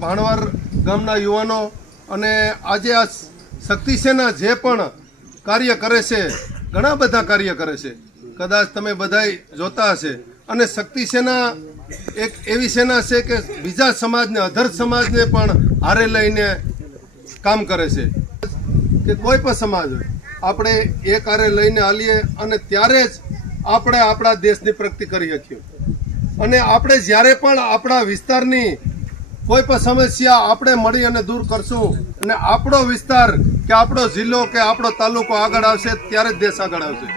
ભાણવાર ગામના યુવાનો અને આજે આ શક્તિ સેના જે પણ કાર્ય કરે છે, ઘણા બધા કાર્ય કરે છે, કદાચ તમે બધાય જોતા હશે. અને શક્તિ સેના એક એવી સેના છે કે બીજા સમાજને, અધર સમાજને પણ હારે લઈને કામ કરે છે કે કોઈ પણ સમાજ હોય આપણે એક હારે લઈને હાલીએ અને ત્યારે જ આપણે આપણા દેશની પ્રગતિ કરી શકીએ. અને આપણે જ્યારે પણ આપણા વિસ્તારની કોઈ પણ સમસ્યા આપણે મળી અને દૂર કરશું અને આપણો વિસ્તાર કે આપણો જિલ્લો કે આપણો તાલુકો આગળ આવશે ત્યારે જ દેશ આગળ આવશે.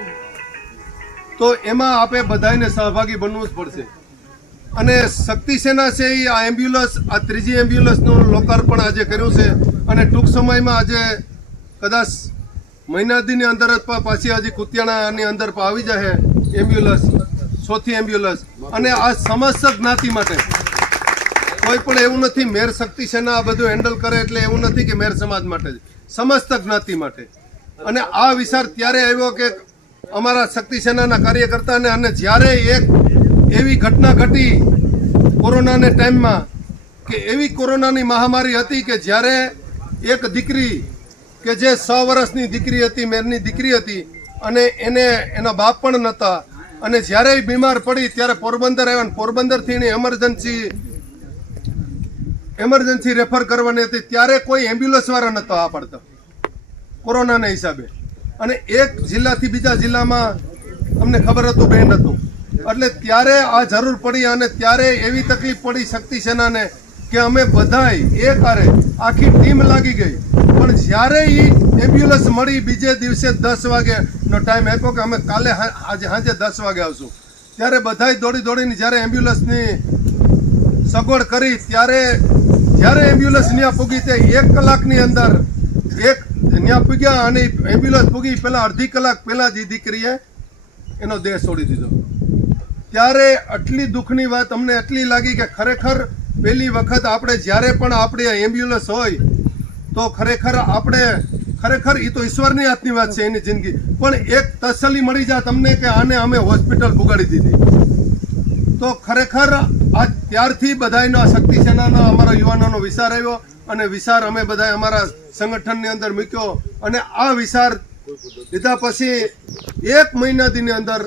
તો એમાં આપણે બધાને સહભાગી બનવું જ પડશે. અને શક્તિ સેના છે એ આ એમ્બ્યુલન્સ, આ ત્રીજી એમ્બ્યુલન્સનું લોકાર્પણ આજે કર્યું છે અને ટૂંક સમયમાં આજે કદાચ મહિનાદીની અંદર જ પાછી હજી કુતિયાણાની અંદર આવી જાય એમ્બ્યુલન્સ, ચોથી એમ્બ્યુલન્સ. અને આ સમસ્ત જ્ઞાતિ માટે કોઈ પણ એવું નથી મેર શક્તિ સેના આ બધું હેન્ડલ કરે એટલે એવું નથી કે મેર સમાજ માટે જ, સમસ્ત જ્ઞાતિ માટે. અને આ વિચાર ત્યારે આવ્યો કે અમારા શક્તિ સેનાના કાર્યકર્તાને, અને જ્યારે એક એવી ઘટના ઘટી કોરોનાને ટાઈમમાં કે એવી કોરોનાની મહામારી હતી કે જ્યારે એક દીકરી કે જે 6 વર્ષની દીકરી હતી, મેરની દીકરી હતી, અને એના બાપ પણ નહોતા, અને જ્યારે બીમાર પડી ત્યારે પોરબંદર આવ્યા ને પોરબંદરથી એને એમરજન્સી રેફર કરવાની હતી, ત્યારે કોઈ એમ્બ્યુલન્સ વાળા નહોતો આ પડતો કોરોનાના હિસાબે. અને એક જિલ્લાથી બીજા જિલ્લામાં અમને ખબર હતું બેન હતું, એટલે ત્યારે આ જરૂર પડી. અને ત્યારે એવી તકલીફ પડી શક્તિ સેનાને કે અમે બધાય એક હારે આખી ટીમ લાગી ગઈ. પણ જ્યારે એ એમ્બ્યુલન્સ મળી બીજે દિવસે 10 વાગ્યાનો ટાઈમ આપ્યો કે અમે કાલે આજે સાંજે 10 વાગે આવશું, ત્યારે બધાય દોડીને જ્યારે એમ્બ્યુલન્સની સગવડ કરી ત્યારે જ્યારે એમ્બ્યુલન્સ ત્યાં પૂગી તે 1 કલાકની અંદર ત્યાં પૂગ્યા અને એમ્બ્યુલન્સ પૂગી પહેલાં અડધી કલાક પહેલાં જ એ દીકરીએ એનો દેહ છોડી દીધો. ત્યારે આટલી દુઃખની વાત અમને એટલી લાગી કે ખરેખર પહેલી વખત આપણે જ્યારે પણ આપણી એમ્બ્યુલન્સ હોય તો ખરેખર એ તો ઈશ્વરની હાથની વાત છે એની જિંદગી, પણ એક તસલ્લી મળી જાય તમને કે આને અમે હોસ્પિટલ પુગાડી દીધી. તો ખરેખર આ ત્યારથી બધાનો આ શક્તિ સેનાનો અમારા યુવાનોનો વિચાર આવ્યો અને વિચાર અમે બધા અમારા સંગઠનની અંદર મૂક્યો. અને આ વિચાર લીધા પછી 1 મહિનાની અંદર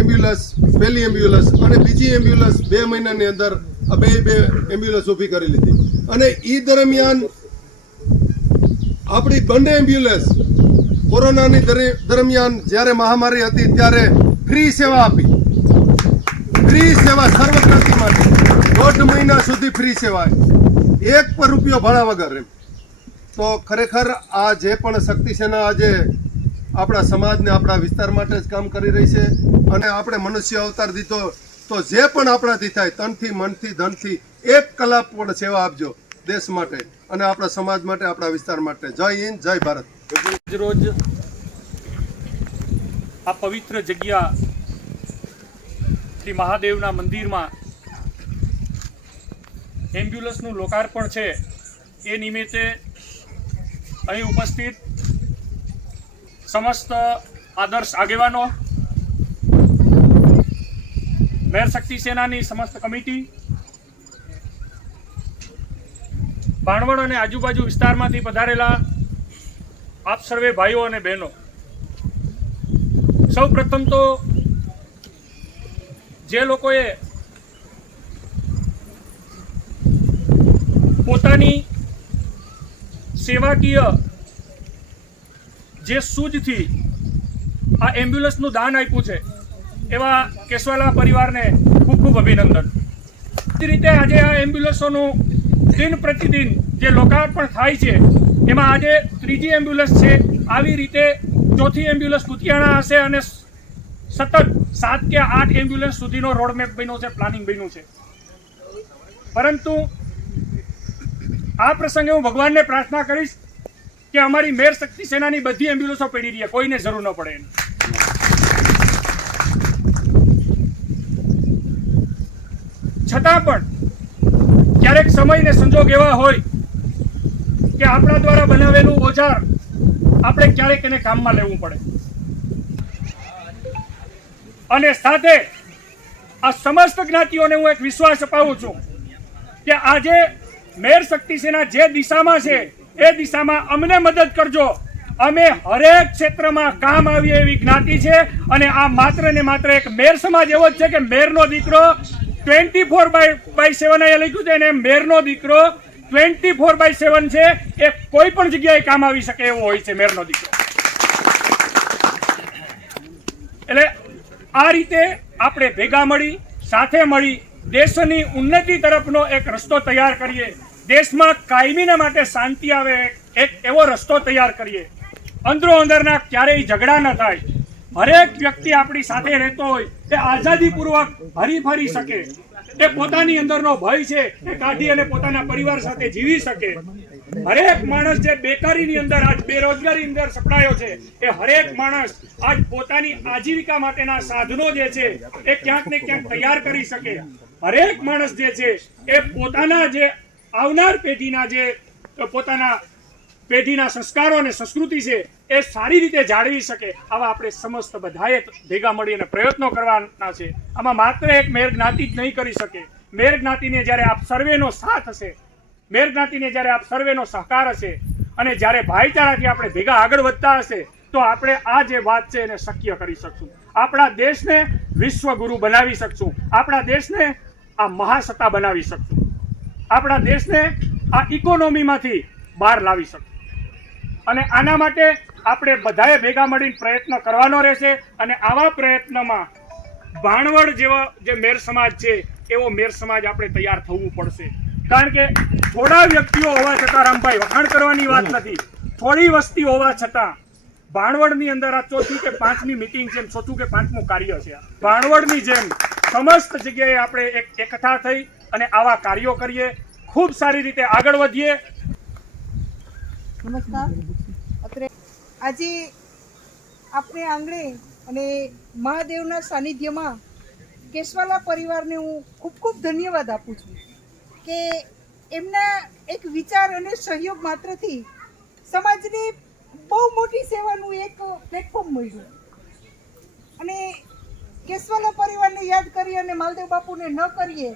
એમ્બ્યુલન્સ, પહેલી એમ્બ્યુલન્સ અને બીજી એમ્બ્યુલન્સ 2 મહિનાની અંદર આ બે એમ્બ્યુલન્સ ઊભી કરી લીધી. અને એ દરમિયાન આપણી બંને એમ્બ્યુલન્સ કોરોનાની દરમિયાન જ્યારે મહામારી હતી ત્યારે ફ્રી સેવા આપી, ફ્રી સેવા સર્વગ્રાહી માટે 1.5 મહિના સુધી ફ્રી સેવા, 1 પણ રૂપિયો ભાડા વગર. તો ખરેખર આ જે પણ શક્તિ સેના આજે આપણા સમાજને, આપણા વિસ્તાર માટે જ કામ કરી રહી છે. અને આપણે મનુષ્ય અવતાર દીધો તો જે પણ આપણાથી થાય તનથી, મનથી, ધનથી 1 કલાક પણ સેવા આપજો દેશ માટે અને આપણા સમાજ માટે, આપણા વિસ્તાર માટે. જય હિન્દ, જય ભારત. રોજ આ પવિત્ર જગ્યા શ્રી મહાદેવના મંદિરમાં એમ્બ્યુલન્સનું લોકાર્પણ છે એ નિમિત્તે અહીં ઉપસ્થિત સમસ્ત આદર્શ આગેવાનો, મેર શક્તિ સેનાની સમસ્ત કમિટી, ભાણવડ અને આજુબાજુ વિસ્તારમાંથી પધારેલા આપ સર્વે ભાઈઓ અને બહેનો, સૌ પ્રથમ તો જે લોકોએ પોતાની સેવાકીય જે સૂઝથી આ એમ્બ્યુલન્સનું દાન આપ્યું છે એવા કેશવાલા પરિવારને ખૂબ ખૂબ અભિનંદન. એ રીતે આજે આ એમ્બ્યુલન્સોનું દિન પ્રતિદિન જે લોકાર્પણ થાય છે એમાં આજે ત્રીજી એમ્બ્યુલન્સ છે. આવી રીતે ચોથી એમ્બ્યુલન્સ કુતિયાણા હશે અને સતત 7 કે 8 એમ્બ્યુલન્સ સુધીનો રોડમેપ બન્યો છે, પ્લાનિંગ બન્યું છે. પરંતુ આ પ્રસંગે હું ભગવાનને પ્રાર્થના કરીશ કે અમારી મેર શક્તિ સેનાની બધી એમ્બ્યુલન્સો પડી રહી, કોઈને જરૂર ન પડે. છતાં પણ ક્યારેક સમય ને સંજોગ એવા હોય કે આપણા દ્વારા બનાવેલું ઓજાર આપણે ક્યારેક એને કામમાં લેવું પડે. અને સાથે આ સમસ્ત જ્ઞાતિઓને હું એક વિશ્વાસ અપાવું છું કે આજે મેર શક્તિ સેના જે દિશામાં છે એ દિશામાં અમને મદદ કરજો. અમે હરેક ક્ષેત્રમાં કામ આવીએ એવી જ્ઞાતિ છે અને આ માત્ર ને માત્ર એક મેર સમાજ એવો જ છે કે મેરનો દીકરો 24/7 અહીંયા લખ્યું છે અને મેરનો દીકરો 24/7 છે. એ કોઈ પણ જગ્યાએ કામ આવી શકે એવો હોય છે મેરનો દીકરો. એટલે આ રીતે આપણે ભેગા મળી સાથે મળી દેશની ઉન્નતિ તરફનો એક રસ્તો તૈયાર કરીએ. દેશમાં કાયમીના માટે શાંતિ આવે એક એવો રસ્તો તૈયાર કરીએ. અંદરો અંદરના ક્યારેય ઝઘડા ન થાય. હરેક વ્યક્તિ આપણી સાથે રહેતો હોય તે આઝાદીપૂર્વક હરીફરી શકે. એ પોતાની અંદરનો ભય છે એ કાઢી અને પોતાના પરિવાર સાથે જીવી શકે. હરેક માણસ જે બેકારીની અંદર આજ બેરોજગારી અંદર સપડાયો છે એ હરેક માણસ આજ પોતાની આજીવિકા માટેના સાધનો જે છે એ ક્યાંક ને ક્યાંક તૈયાર કરી શકે. હરેક માણસ જે છે એ પોતાના જે આવનાર પેઢીના જે પોતાના પેઢીના સંસ્કારો અને સંસ્કૃતિ છે એ સારી રીતે જાળવી શકે. આવા આપણે સમસ્ત બધાએ ભેગા મળીને પ્રયત્નો કરવાના છે. આમાં માત્ર એક મેર જ્ઞાતિ જ નહીં કરી શકે. મેર જ્ઞાતિને જ્યારે આપ સર્વેનો સાથ હશે, મેર જ્ઞાતિને જ્યારે આપ સર્વેનો સહકાર હશે અને જ્યારે ભાઈચારાથી આપણે ભેગા આગળ વધતા હશે તો આપણે આ જે વાત છે એને શક્ય કરી શકશું. આપણા દેશને વિશ્વગુરુ બનાવી શકશું. આપણા દેશને આ મહાસત્તા બનાવી શકશું. આપણા દેશને આ ઇકોનોમીમાંથી બહાર લાવી શકશું. અને આના માટે આપણે બધાએ ભેગા મળીને પ્રયત્ન કરવાનો રહેશે. અને આવા પ્રયત્નમાં ભાણવડ જેવો જે મેર સમાજ છે એવો મેર સમાજ આપણે તૈયાર થવું પડશે. કારણ કે થોડા વ્યક્તિઓ હોવા છતાં, રામભાઈ, વખાણ કરવાની વાત નથી, થોડી વસ્તી હોવા છતાં ભાણવડની અંદર આ 4થી કે 5મી મીટિંગ છે, 4થું કે 5મું કાર્ય છે. ભાણવડની જેમ સમસ્ત જગ્યાએ આપણે એકઠા થઈ અને આવા કાર્યો કરીએ, ખૂબ સારી રીતે આગળ વધીએ. નમસ્કાર. આજે આપણે આંગણે અને મહાદેવના સાનિધ્યમાં કેશવાલા પરિવારને હું ખૂબ ખૂબ ધન્યવાદ આપું છું કે એમના એક વિચાર અને સહયોગ માત્રથી સમાજની બહુ મોટી સેવાનું એક પ્લેટફોર્મ મળ્યું. અને કેશવાલા પરિવારને યાદ કરીએ અને માલદેવ બાપુને ન કરીએ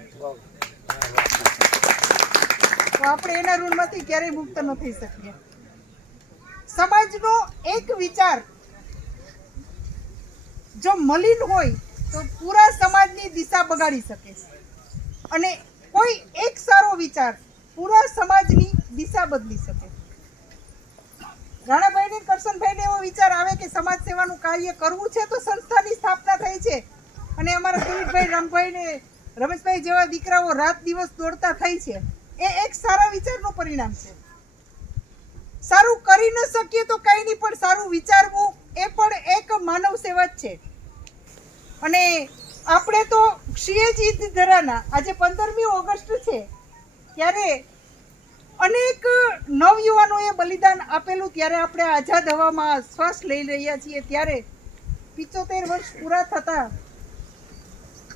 તો આપણે એના ઋણમાંથી ક્યારેય મુક્ત ન થઈ શકીએ. સમાજનો એક વિચાર જો મલિન હોય તો પૂરા સમાજની દિશા બગાડી શકે છે અને કોઈ એક સારો વિચાર પૂરા સમાજની દિશા બદલી શકે. રાણાભાઈને, કરશનભાઈને એવો વિચાર આવે કે સમાજ સેવાનું કાર્ય કરવું છે તો સંસ્થાની સ્થાપના થઈ છે અને અમારા કિરીટભાઈ, રામભાઈ ને રમેશભાઈ જેવા દીકરાઓ રાત દિવસ દોડતા થઈ છે. એ એક સારા વિચારનું પરિણામ છે. સારું કરી ન શકીએ તો કંઈ નહીં, પણ સારું વિચારવું એ પણ એક માનવ સેવા જ છે. અને આપણે તો છીએ જ ઈદ ધરાના. આજે 15મી ઓગસ્ટ છે ત્યારે અનેક નવયુવાનોએ બલિદાન આપેલું, ત્યારે આપણે આઝાદ હવામાં શ્વાસ લઈ રહ્યા છીએ. ત્યારે 75 વર્ષ પૂરા થતા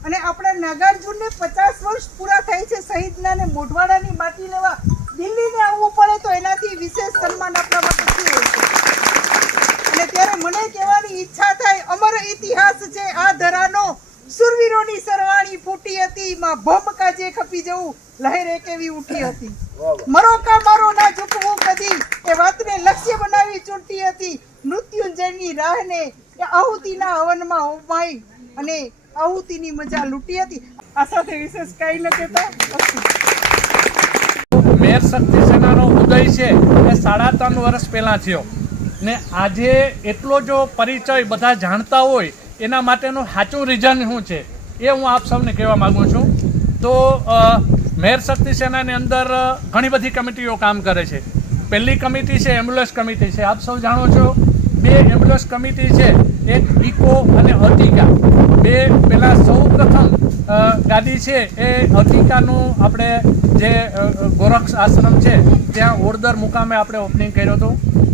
અને આપણા નાગાર્જુનને 50 વર્ષ પૂરા થાય છે શહીદના, ને મોઢવાડાની માટી લેવા દિલ્હીને આવવું પડે તો એનાથી વિશેષ સન્માન આપણા માટે શું હોય છે. અને ત્યારે મને કહેવાની ઈચ્છા થાય, અમર ઇતિહાસ છે આ ધરાનો, સુરવીરોની સરવાણી ફૂટી હતી, માં ભમ કાજે ખપી જવું, લહેર કેવી ઉઠી હતી. મરો કા મારો ના ઝૂકવું કદી, એ વાતને લક્ષ્ય બનાવી ચૂંટી હતી. મૃત્યુંજયની રાહને એ આહુતિના હવનમાં હોમાઈ અને આહુતિની મજા લૂંટી હતી. આ સાથે વિશેષ કઈ ન કહેતા. મેર શક્તિ સેનાનો ઉદય છે એ 3.5 વર્ષ પહેલાં થયો ને આજે એટલો જો પરિચય બધા જાણતા હોય એના માટેનું સાચું રીઝન શું છે એ હું આપ સૌને કહેવા માગું છું. તો મેર શક્તિ સેનાની અંદર ઘણી બધી કમિટીઓ કામ કરે છે. પહેલી કમિટી છે એમ્બ્યુલન્સ કમિટી છે. આપ સૌ જાણો છો 2 એમ્બ્યુલન્સ કમિટી છે, એક ઇકો અને અર્ટિકા. પહેલાં સૌ પ્રથમ ગાડી છે એ અર્ટિકાનું આપણે જે ગોરક્ષ આશ્રમ છે ત્યાં ઓરદર મુકામે આપણે ઓપનિંગ કર્યો હતો.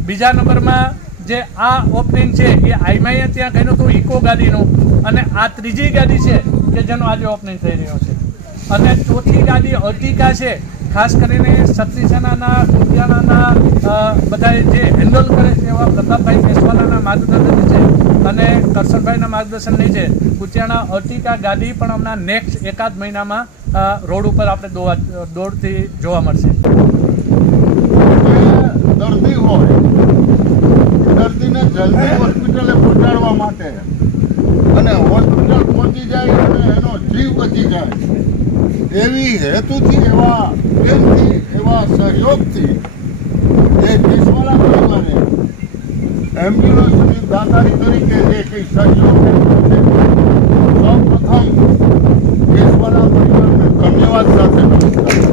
બીજા નંબરમાં જે આ ઓપનિંગ છે એ આઈમાઈએ ત્યાં કર્યું હતું ઇકો ગાડીનું. અને આ ત્રીજી ગાડી છે કે જેનો આજે ઓપનિંગ થઈ રહ્યો છે. અને ચોથી ગાડી અર્ટિકા છે. ખાસ કરીને શક્તિ સેનાના લુધિયાણાના બધા જે હેન્ડલ કરે છે એવા પ્રતાપભાઈ કેશવાલાના માર્ગદર્શન છે અને કરશનભાઈના માર્ગદર્શન નીચે કુચિયાણા અર્ટિકા ગાડી પણ હમણાં નેક્સ્ટ એકાદ મહિનામાં રોડ ઉપર આપણે દોડતી જોવા મળશે. દર્દી હોય દર્દીને જલ્દી હોસ્પિટલે પહોંચાડવા માટે અને હોસ્પિટલ પહોંચી જાય અને એનો જીવ બચી જાય એવી હેતુથી, એવા પ્રેમથી, એવા સહયોગથી એ કેસવાલા પરિવારે એમ્બ્યુલન્સની દાતારી તરીકે જે કંઈ સહયોગ સૌ પ્રથમ કેસવાલા પરિવારને ધન્યવાદ સાથે નમસ્કાર.